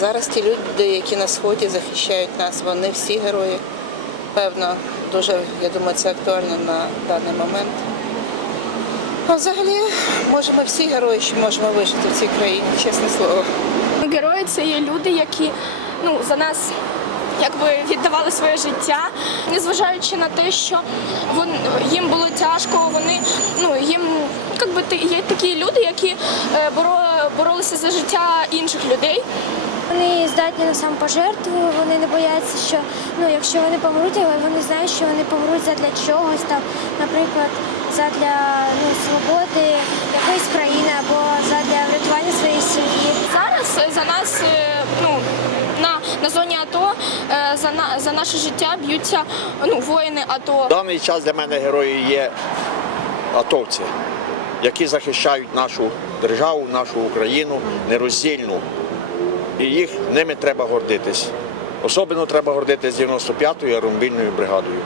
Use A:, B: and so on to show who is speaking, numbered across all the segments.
A: зараз ті люди, які на сході захищають нас, вони всі герої. Певно, дуже, я думаю, це актуально на даний момент. А взагалі, може, ми всі герої, що можемо вижити в цій країні, чесне слово.
B: Герої це є люди, які ну, за нас якби віддавали своє життя, незважаючи на те, що вон, їм було тяжко, вони ну, їм якби, є такі люди, які е, боро, боролися за життя інших людей.
C: Вони здатні на самопожертву, вони не бояться, що ну, якщо вони помруть, але вони знають, що вони помруть задля чогось, там, наприклад, задля ну, свободи якоїсь країни або задля врятування своєї сім'ї.
B: Зараз е, за нас е, ну, на, на зоні АТО е, за, на, за наше життя б'ються ну, воїни АТО.
D: В даний час для мене герої є атовці, які захищають нашу державу, нашу Україну нероздільну. І їх ними треба гордитись. Особливо треба гордитись 95-ю аеромобільною бригадою,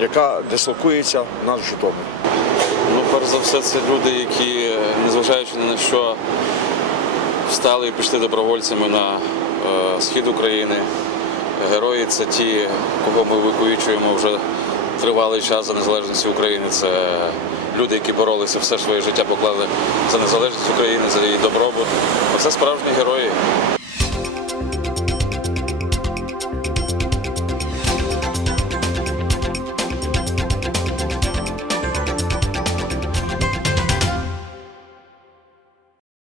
D: яка дислокується в нас в Житомирі.
E: Ну, перш за все, це люди, які, незважаючи ні на що, встали і пішли добровольцями на е, схід України. Герої це ті, кого ми викуючуємо вже тривалий час за незалежність України. Це люди, які боролися все своє життя, поклали за незалежність України, за її добробут. Це справжні герої.